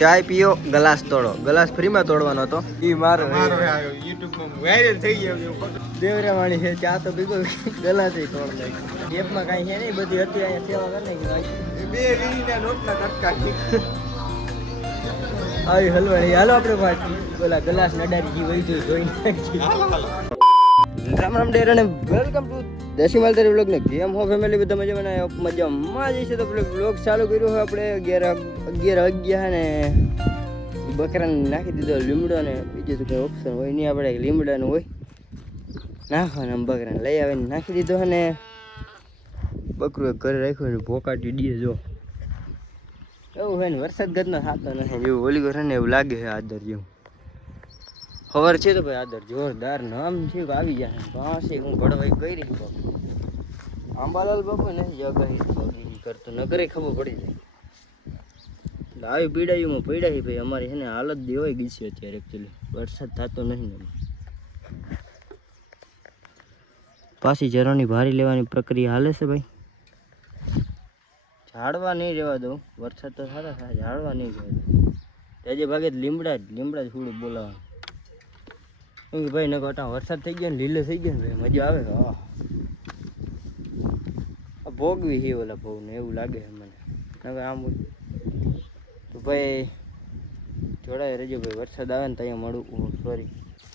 ચાય પીઓ glass તોડો, glass ફ્રીમાં તોડવાનો હતો. ઈ મારો YouTube માં વાયરલ થઈ ગયો. દેવરા વાળી છે ચા તો પીગો ગ્લાસ તોડ નાખી. એપમાં કાંઈ છે નહીં, બધી હતી અહીંયા સેવા કરી નાખી. બે રીંગણા રોટલા કટકા આવી હલવાણી. હાલો આપણે પાછી ઓલા ગ્લાસ નડારી વહી જોઈ નાખી. રામ રામ ડેર અને વેલકમ ટુ દેશી માલધારી વ્લોગ ને કેમ હો ફેમિલી બધા મજામાં જઈશે. તો આપણે વ્લોગ ચાલુ કર્યો હોય આપણે 11 વાગ્યા ને બકરાને નાખી દીધો લીમડો ને બીજું તો કંઈ ઓપ્શન હોય નહીં. આપણે લીમડાનું હોય નાખવાનું, આમ બકરાને લઈ આવીને નાખી દીધો અને બકરું એક ઘરે રાખ્યું ને ભોકાટી દીએ. જો એવું હોય ને વરસાદ ગદનો થતો નથી જેવું ઓલી ઘરે ને એવું લાગે છે. આદર જેવું ખબર છે તો ભાઈ આદર જોરદાર નામ છે આવી જાય પાસે હું ઘડવાઈ કરી આંબાલાલ બાપુ નથી જગાહી કરતો ન કરે ખબર પડી જાય. એટલે આવી પીડાયુંમાં પીડાઈ ભાઈ અમારી છે ને હાલત દેવાઈ ગઈ છે અત્યારે. એકચ્યુઅલી વરસાદ થતો નહીં ને પાછી જરાની ભારી લેવાની પ્રક્રિયા હાલે છે ભાઈ. ઝાડવા નહીં રહેવા દઉં, વરસાદ તો સારા થાય, ઝાડવા નહીં રહેવા દઉં. તેજે ભાગે લીમડા જ થોડું બોલાવાનું કે ભાઈ ન ઘટા વરસાદ થઈ ગયો ને લીલો થઈ ગયો ને ભાઈ મજા આવે. હા ભોગવી છે ઓલા ભોગને એવું લાગે છે મને. નકર આમ તો ભાઈ જોડાય રહેજો ભાઈ. વરસાદ આવે ને ત્યાં મળું. સોરી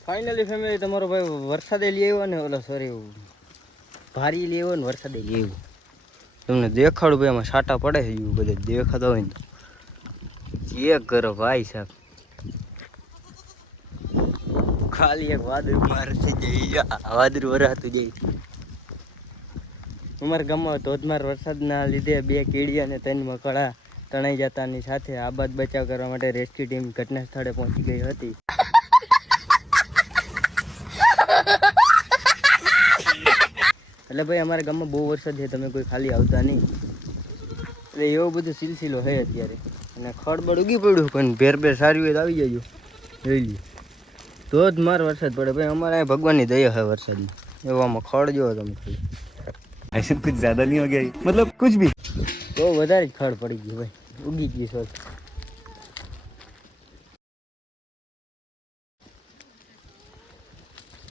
ફાઇનલી ફેમિલી તમારો ભાઈ વરસાદે લઈ આવ્યો ને ઓલા સોરી ભારી લઈ આવ્યો ને વરસાદે લઈ આવ્યો. તમને દેખાડું ભાઈ આમાં છાંટા પડે છે એવું બધે દેખાતા હોય ને ચેક કરો ભાઈ સાહેબ. ખાલી એક વાદળ મારે થઈ જાય, વાદળ વરાતું જાય. અમારા ગામમાં ધોધમાર વરસાદના લીધે 2 કીડિયા અને 3 મકડા તણાઈ જતાની સાથે આબાદ બચાવ કરવા માટે રેસ્ક્યુ ટીમ ઘટના સ્થળે પહોંચી ગઈ હતી. એટલે ભાઈ અમારા ગામમાં બહુ વરસાદ છે, તમે કોઈ ખાલી આવતા નહીં. એટલે એવો બધો સિલસિલો છે અત્યારે. અને ખડબડ ઉગી પડ્યું પણ ભેર સારી હોય તો આવી જજો લઈ લે. ધોધમાર વરસાદ પડે ભાઈ અમારે અહીં ભગવાનની દયા છે વરસાદની. એવામાં ખડ જોવો તમે ખાલી. ऐसे कुछ ज्यादा नहीं हो गया मतलब कुछ भी બહુ વધારે જ ખડ પડી ગઈ ભાઈ, ઉગી ગઈ સોચ.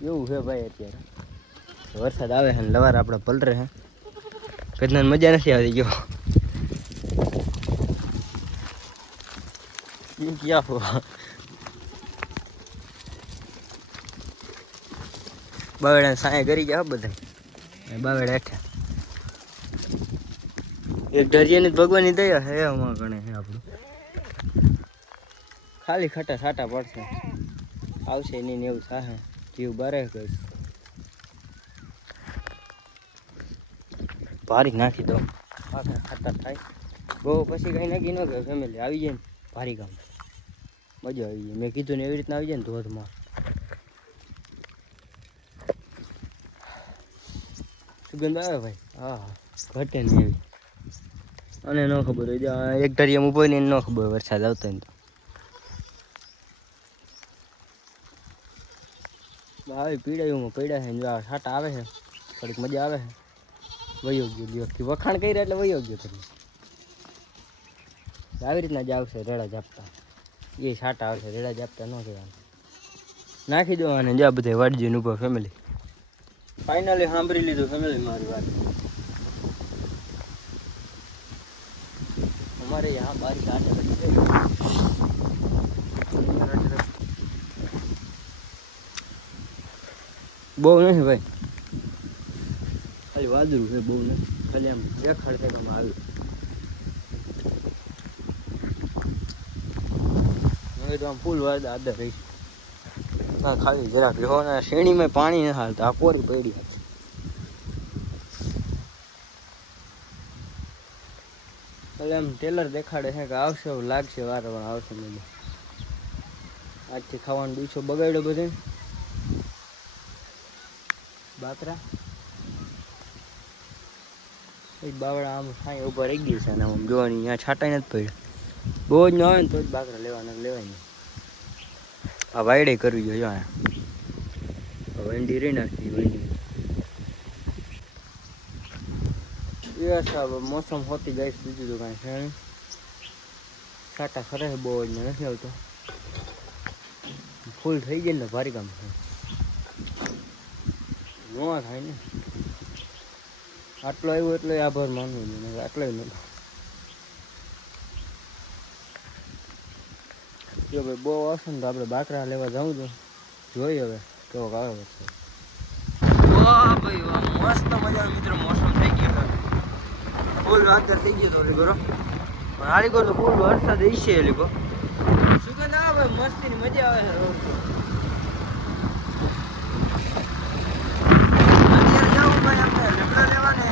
એવું છે ભાઈ અત્યારે વરસાદ આવે છે ને લવાર આપણે પલરે છે. કદના મજા નથી આવતી. જો ક્યાં હો બાવડા સાંય કરી જાય બધા બાવડા હેઠા. એક ઢરિયાની ભગવાનની દયા હે એમાં ગણે છે આપણું. ખાલી ખટા છાટા પડશે આવશે નહીં ને એવું થાહે જીવ બારે કઈ ભારી નાખી દો ખાતા થાય બહુ પછી કઈ નાખી ન ગયો ફેમિલી આવી જાય ને ભારી કામ મજા આવી જાય. મેં કીધું ને એવી રીતના આવી જાય ને ધોધમાં સુગંધ આવે ભાઈ. હા ઘટે ને એવી. અને ન ખબર હોય એક ઢરિયામાં ઉભો ને ન ખબર હોય વરસાદ આવતો ને તો આવી પીડાયુંમાં પડ્યા છે. જો છાટા આવે છે થોડીક મજા આવે છે. વયો ગયો દિવસથી વખાણ કર્યા એટલે વયો ગયો તમે. આવી રીતના જ આવશે રેડા ઝાપટા. એ છાટા આવશે રેડા ઝાપટા ન કહેવાનું. નાખી દો અને જ્યાં બધા વાડજીને ઉપર ફેમિલી. ફાઇનલી સાંભળી લીધું ફેમિલી મારી વાત. हमारे यहाँ बारिश आने लगी है. બહુ નથી ભાઈ, ખાલી વાદળું છે, બહુ નથી. ખાલી આમ દેખાડ દેવામાં આવ્યું. હવે તો આમ ફૂલ વાદ આદર રહી. હા ખાલી જરાક રહો ને શ્રેણીમાં પાણી નથી હાલતા. આ પોરી પડી એટલે એમ ટેલર દેખાડે છે કે આવશે એવું લાગશે વારંવાર આવશે મજા. આજથી ખાવાનું દિવસો બગાડ્યો બધે બાકરા બાવડા આમ સાંઈ ઉપર રહી ગઈ છે અને આમ જોવાની અહીંયા છાંટાઈ નથી પડ્યું. બહુ જ ન આવે ને તો જ બાકરા લેવાના લેવાય નહીં. આ વાયડે કરવી જોઈએ. અહીંયા વેંડી રહી નાખી વેંડી. મોસમ હોતી જાય બીજું તો કાંઈ છે નહીં. કાંટા ખરે બહુ જ નથી આવતો. ફૂલ થઈ જાય ને ભારી કામ થાય. ન થાય ને આટલો આવ્યો એટલે આભાર માનવો જોઈએ, આટલો નતો. જો ભાઈ બહુ આવશે ને તો આપણે બાકરા લેવા જાઉં તો જોઈએ હવે કેવો આવે વરસાદ. વાહ ભાઈ વાહ, મસ્ત મજાનો મિત્રો મોસમ થઈ ગયો. ફૂલ વાતર થઈ ગયો તો લીગરો, પણ આ લીગો તો ફૂલ વરસાદ હશે. એ લીગો સુગંધ આવે ભાઈ, મસ્તીની મજા આવે છે. અત્યારે જાઉં ભાઈ આપણે લગડા લેવા ને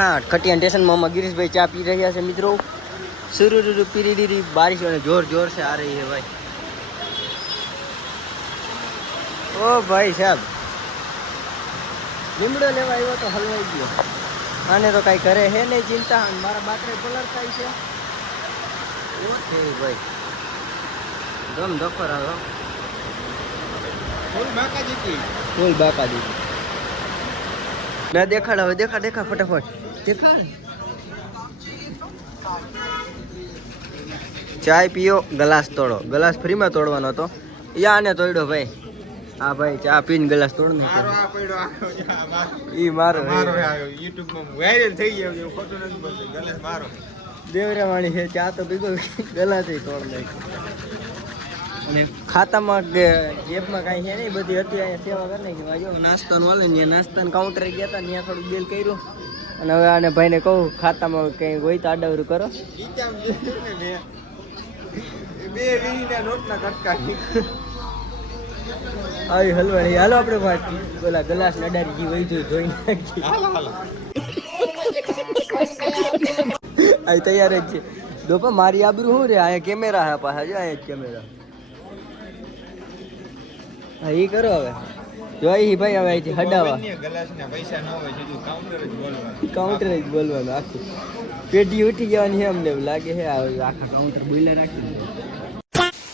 હા ખટિયા સ્ટેશનમાં અમારા ગિરીશભાઈ ચા પી રહ્યા છે મિત્રો. સુરુ પીરી બારિશ અને જોર જોર से आ रही है भाई. ओ भाई साहब લીમડો લેવા આવ્યો તો હલવાઈ ગયો. આને તો કાંઈ કરે હે નહીં ચિંતા. મારા બાકરે પલળતા છે. ઓકે ભાઈ ગમ દફર આવ્યો. ફૂલ બાકા દીધી ના દેખાડ હવે. દેખા ફટાફટ દેખાડ. ચાય પીઓ, ગ્લાસ તોડો. ગ્લાસ ફ્રીમાં તોડવાનો હતો, યાને તોડ્યો ભાઈ. હા ભાઈ ચા પીને ગ્લાસ તોડ નાખ્યો. ઈ મારો યુટ્યુબમાં વાયરલ થઈ ગયો ફોટો નથી બનતો. ગ્લાસ મારો દેવરાવાણી છે. ચા તો પીગો, ગ્લાસ તોડ નાખ્યો. અને ખાતામાં કે જેબમાં કાંઈ છે નહીં, બધી હતી અહીંયા સેવા કરી નાખી. જો નાસ્તાનું વાલે ને નાસ્તાનું કાઉન્ટરે ગયા હતા, ત્યાં થોડું બિલ કર્યું. અને હવે આને ભાઈને કહું ખાતામાં કંઈ હોય તો આડાવરું કરો. આવી હલવાણી. હાલો આપણે વાત પેલા ગ્લાસ નડારી વહી જોઈ નાખી. આ તૈયાર જ છે. દોપા મારી આબરૂ શું રે? અહીંયા કેમેરા હે પાછા. જો અહીંયા જ કેમેરા. હા એ કરો હવે. જોઈ ભાઈ હવે અહીંથી હડાવા. કાઉન્ટર જ બોલવાનું આખું. પેઢી ઉઠી જવાની છે અમને એવું લાગે છે. આખા કાઉન્ટર બોલે રાખી.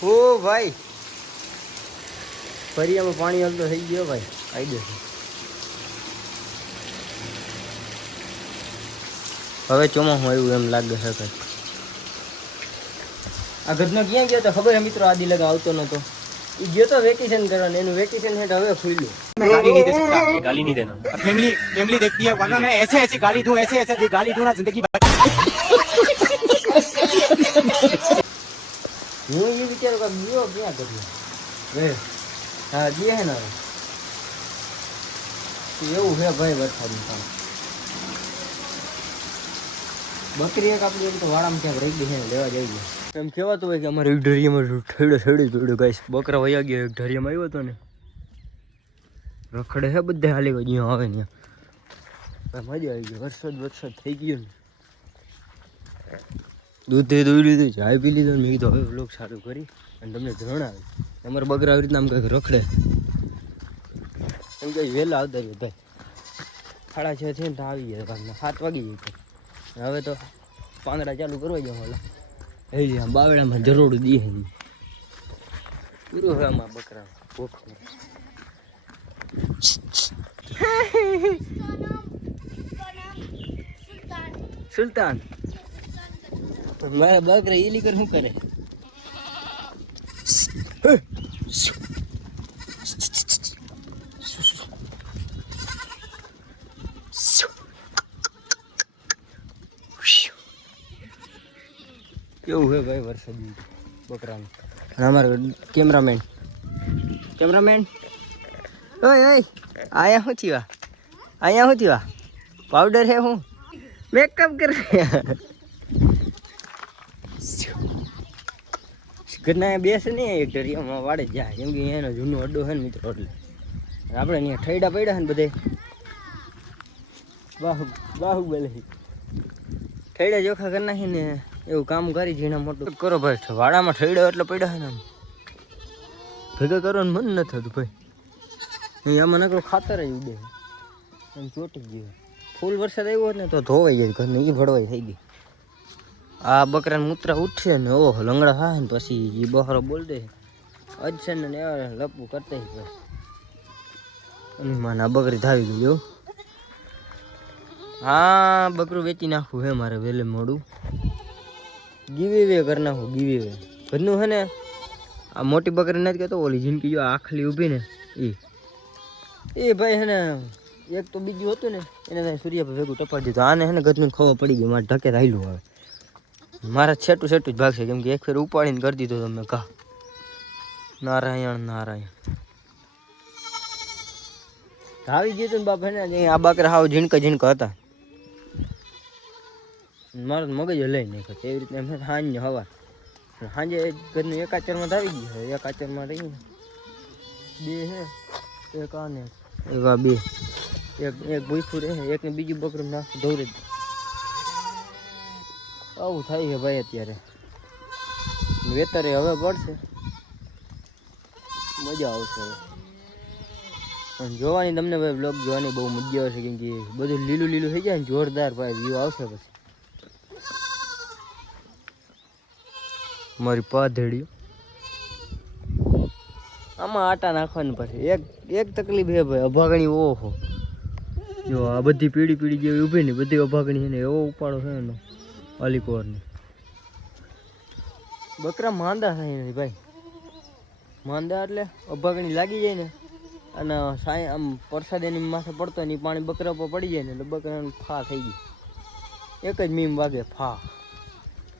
ઓ ભાઈ ફરિયામાં પાણી હલતો થઈ ગયો ભાઈ. કાયદો છે. હવે ચોમાસું આવ્યું એમ લાગે છે. આ ઘરનો ક્યાં ગયો તો ખબર છે મિત્રો? આદિ લગા આવતો નતો. એ ગયો તો વેકેશન કરવાનું. એનું વેકેશન હેઠ હવે ખુલ્યું. गाली नहीं दे सकता, गाली नहीं देना. फैमिली देखती है, वरना मैं ऐसे गाली दूं, ऐसे गाली दूं ना जिंदगी भर. હું એ વિચારું કે ગયો ક્યાં કર્યો. હા બે હે ને હવે એવું છે ભાઈ વરસાદનું કામ. બકરી એક આપણી એમ તો વાડામાં ક્યાંક રહી ગઈ છે, લેવા જઈ ગયા. એમ કહેવાતું હોય કે અમારે એક ઢરિયામાં ઠેડો ગાઈશ. બકરા વયા ગયા. એક ઢરિયામાં આવ્યો હતો ને રખડે છે બધા હાલી ગયો. જ્યાં આવે ને મજા આવી ગઈ. વરસાદ થઈ ગયો ને દૂધ દોઈ લીધું, ચાય પી લીધું. મેં કીધું હવે વ્લોગ ચાલુ કરી અને તમને જણાવે. અમારે બકરા આવી રીતના આમ કંઈક રખડે એમ કંઈ વહેલા આવતા રહ્યો ભાઈ. 6:30 છે ને તો આવી જાય. 7 વાગી જાય. હવે તો પાંદડા ચાલુ કરવા જાવ. ઓલા એ બાવડામાં જરોડું દે પૂરું હવે આમાં બકરા ભૂખ. સુલતાન મારા બકરા ઈલી કર શું કરે? કેવું હે ભાઈ વરસાદ બકરાનું. અને અમારો કેમેરામેન ઓય આયા શું થયું? અહીંયા શું થયું? પાવડર હે હું મેકઅપ કરે. ઘરના બેસે નહીં એક ઢરિયામાં વાડે જાય. કેમ કે એનો જૂનો અડ્ડો છે ને મિત્રો. એટલે આપણે અહીંયા ઠૈડા પડ્યા છે ને બધે બાહુબલી ઠૈડા ચોખા કરી નાખી ને એવું કામ કરી ઝીણા મોટું કરો ભાઈ. વાડામાં ઠૈડા એટલે પડ્યા છે ને આમ ભેગા કરવાનું મન ન થતું ભાઈ. આમાં નકરો ખાતર જ ઉડે એમ ચોટી ગયું. ફૂલ વરસાદ આવ્યો ને તો ધોવાઈ જાય ઘરને. એ ભળવાઈ થઈ ગઈ. આ બકરાને મૂત્રા ઉઠશે ને ઓહો લંગડા થાય ને પછી એ બહારો બોલ દે અજશે ને લપવું કરતા અને માને આ બકરી ધાવી ગયું. હા બકરું વેચી નાખવું હે મારે વહેલે મોડું. ગીવે વે કરી નાખું ગીવે વે ઘરનું હે ને. આ મોટી બકરી નથી કહેતો, ઓલી જિંદગી જો આખલી ઊભી ને એ ભાઈ હે ને એક તો બીજું હતું ને એને સૂર્યાભાઈ ભેગું ટપાડી દીધું. આને હે ને ઘરનું ખબર પડી ગઈ, મારે ઢકે રાયલું આવે મારા છેટું છેટું જ ભાગશે, કેમ કે એક ફેર ઉપાડીને કરી દીધું તમે કા. નારાયણ નારાયણ આવી ગયું તું ને બાપ હે ને આ બકરા હાવ ઝીણકા ઝીણકા હતા. મારો મગજ લઈ નાખ્યો એવી રીતે એમ સાંજે હવા સાંજે ઘરનું એક આચરમાં આવી ગયું. એક આચરમાં રહી બે હે એક આ ને એક આ બે એક ભૂસું રહે એકને બીજું બકરું નાખું ધોરે જ. આવું થાય છે ભાઈ અત્યારે. વેતરે હવે પડશે, મજા આવશે હવે. અને જોવાની તમને ભાઈ બ્લોગ જોવાની બહુ મજા આવશે, કેમ કે બધું લીલું લીલું થઈ જાય ને જોરદાર ભાઈ વ્યૂ આવશે. પછી મારી પાધેડી આમાં આટા નાખવાની પછી એક તકલીફ હે ભાઈ, અભાગણી ઓહો જો આ બધી પીળી પીળી જેવી ઊભી ને બધી અભાગણી છે ને એવો ઉપાડો છે એનો અલીકોરની. બકરા માંદા થાય નથી ભાઈ, માંદા એટલે અભાગણી લાગી જાય ને અને સાંય આમ વરસાદ એની માથે પડતો ને પાણી બકરા પર પડી જાય ને એટલે બકરાને ફા થઈ ગઈ. એક જ મીમ વાગે ફા,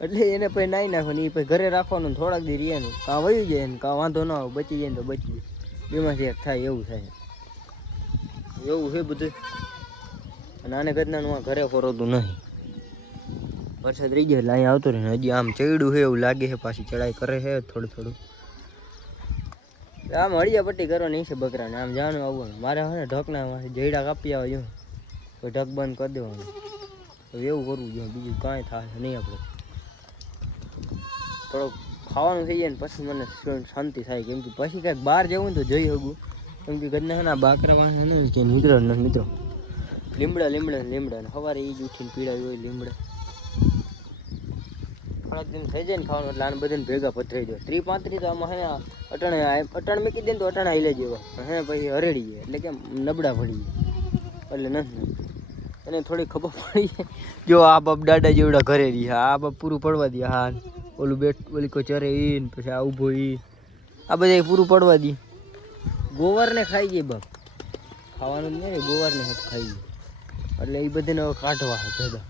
એટલે એને પછી નાઈ નાખવાનું. એ પછી ઘરે રાખવાનું, થોડાક દી રહે ને કાં વયું જાય ને કાં વાંધો ના આવે, બચી જાય ને તો બચી જાય. બેમાંથી એક થાય એવું થાય, એવું છે બધું. અને આને ઘરનાનું ઘરે ફરતું નહીં, વરસાદ રહી જાય એટલે અહીંયા આવતો રહે. હજી આમ ચડ્યું છે એવું લાગે છે, પાછી ચડાઈ કરે છે થોડું થોડું. આમ હળિયા પટ્ટી કરવાની છે બકરાને, આમ જાણું આવવાનું. મારે હવે ઢકના જઈડા કાપી આવે જો તો ઢક બંધ કરી દેવાનું. એવું કરવું જોઈએ, બીજું કાંઈ થાય નહીં. આપણે થોડોક ખાવાનું થઈ જાય ને પછી મને શાંતિ થાય, કેમ કે પછી ક્યાંક બહાર જવું ને તો જઈ શકું. કેમ કે ઘરના ના બાકરામાં છે ને કે મિત્રો લીમડા લીમડા લીમડા ને સવારે એ જ ઉઠીને પીડાવી હોય લીમડા. થોડાક દિન થઈ જાય ને ખાવાનું એટલે આને બધાને ભેગા પથરાઈ દો. 30-35 તો આમાં હે અટાણે મૂકી દે ને તો અટાણે હાલે જેવા હે પછી હરેડી જાય એટલે કેમ નબળા પડી જાય એટલે નથી. એને થોડી ખબર પડી જાય જો આ બાપ દાદા જેવડા ઘરે રહી, આ બાપ પૂરું પડવા દે. હા ઓલું ઓલી કોઈ ચરે ઈ ને પછી આ ઊભો ઈ આ બધા પૂરું પડવા દે. ગોવારને ખાઈ ગઈ બાપ, ખાવાનું જ નહીં ગોવારને ખાઈ ગઈ એટલે એ બધાને હવે કાઢવા છે ભેગા.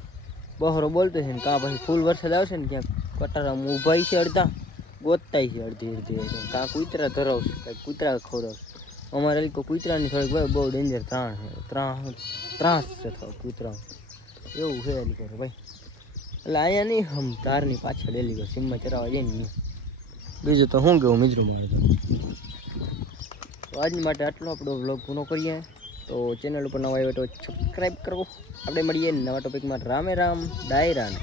બહોરો બોલતો છે ને કાં પછી ફૂલ વરસાદ આવશે ને ક્યાંક કટારામાં ઊભા છે અડધા ગોતતાય છે અડધી અડધી, કાં કૂતરા ધરાવશે કાંઈક કૂતરા ખવડાવશે. અમારે એક કૂતરાની થોડીક ભાઈ બહુ ડેન્જર ત્રાસ છે થોડું કૂતરા એવું છે એની કરે ભાઈ. એટલે અહીંયા નહીં હમ તારની પાછળ એલી ગયો સીમમાં ચરાવવા જાય ને. બીજું તો શું કેવું મિત્રો મારે તો આજની માટે આટલો આપણો વ્લોગ પૂરો કરીએ. તો ચેનલ ઉપર નવા આવ્યો તો સબસ્ક્રાઈબ કરો. આપણે મળીએ નવા ટોપિકમાં. રામે રામ ડાયરાને.